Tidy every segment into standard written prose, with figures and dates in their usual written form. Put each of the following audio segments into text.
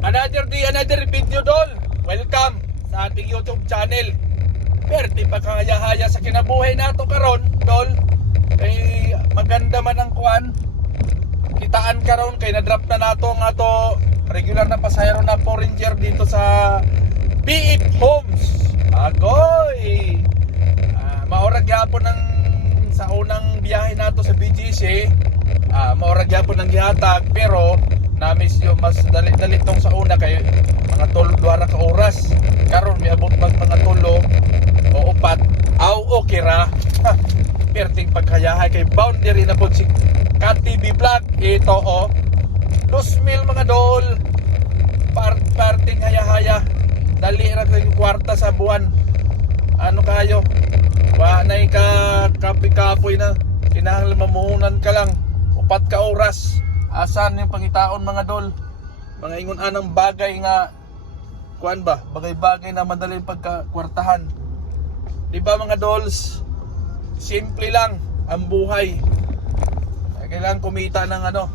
Another day, another video, Dol. Welcome sa ating YouTube channel. Perti pagkahaya-haya sa kinabuhay nato karon, Dol. Kay maganda man ang kuan. Kitaan karon kay na-drop na nato ang ato regular na pasahero na Ranger dito sa BF Homes. Agoy! Maorag gyapon ng sa unang biyahe nato sa BGC. Maorag gyapon ng gihatag pero namis yung mas dali-dali tong sa una kay mga 12 ka oras. Karon miabot mag mga 3 o 4. Aw okay ra. Perting paghayahay kay boundary na pud si KTV Vlog. Ito o 2,000 mga dol. Parting haya-haya. Dali ra kay kwarta sa buwan. Ano kayo? Wa nay ka kapi-kapoy na kinahanglan mamuhunan ka lang 4 ka oras. Asan yung pangitaon mga dol? Mga ingon anang bagay nga kuan ba? Bagay-bagay na madaling pagkakwartahan. Di ba mga dols? Simple lang ang buhay. Kailangan kumita ng ano.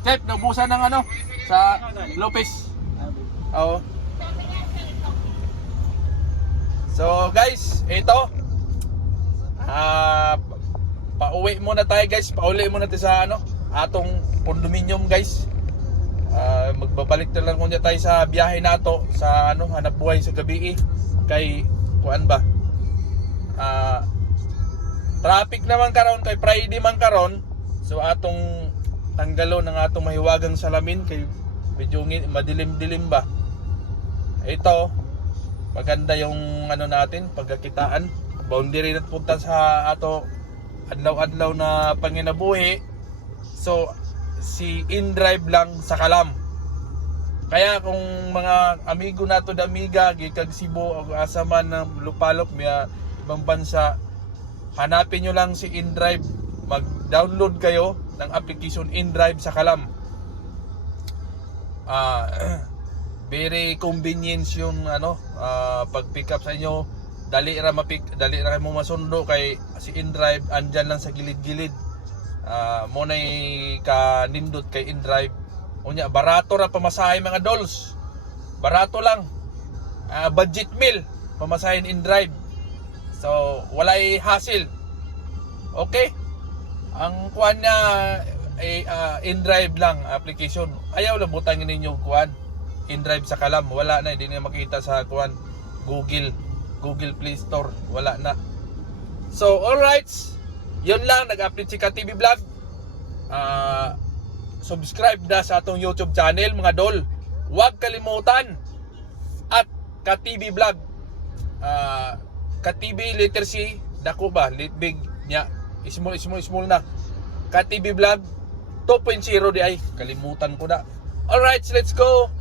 Chef, naubusan ng ano sa Lopez. Oo. So guys, ito pauwi muna tayo guys. Pauwi muna tayo sa ano, atong condominium guys. Magbabalik na lang muna tayo sa biyahe nato sa ano, hanap buhay sa gabi kay kuan ba? Traffic naman karon kay Friday man karon. So atong tanggalo ng atong mahiwagang salamin kay medyo madilim-dilim ba. Ito maganda yung ano natin pagkakitaan. Boundary na punta sa ato adlaw-adlaw na panginabuhi. So si InDrive lang sa Kalam. Kaya kung mga amigo nato da amiga gikag Cebu o asa man na lupalop miya ibang bansa, hanapin nyo lang si InDrive. Mag-download kayo ng application InDrive sa Kalam. Very convenience yung ano, pag pick up sa inyo. Dali ra kayo mo masundo kay si InDrive andyan lang sa gilid-gilid. Mo nay ka nindot kay InDrive. Unya barato ra pamasahe mga dols. Barato lang. Budget meal pamasahe InDrive. So walay hassle. Okay? Ang kuan na InDrive lang application. Ayaw lang butangin ninyo kuan InDrive sa Kalam. Wala na, hindi na makita sa kuan Google Play Store. Wala na. So alright, yun lang. Nag-update si KTV Vlog. Subscribe na sa atong YouTube channel mga dol. Huwag kalimutan at KTV Vlog. KTV letter C, dako ba? Big nya. Small na. KTV Vlog 2.0 di ay. Kalimutan ko na. Alright, let's go.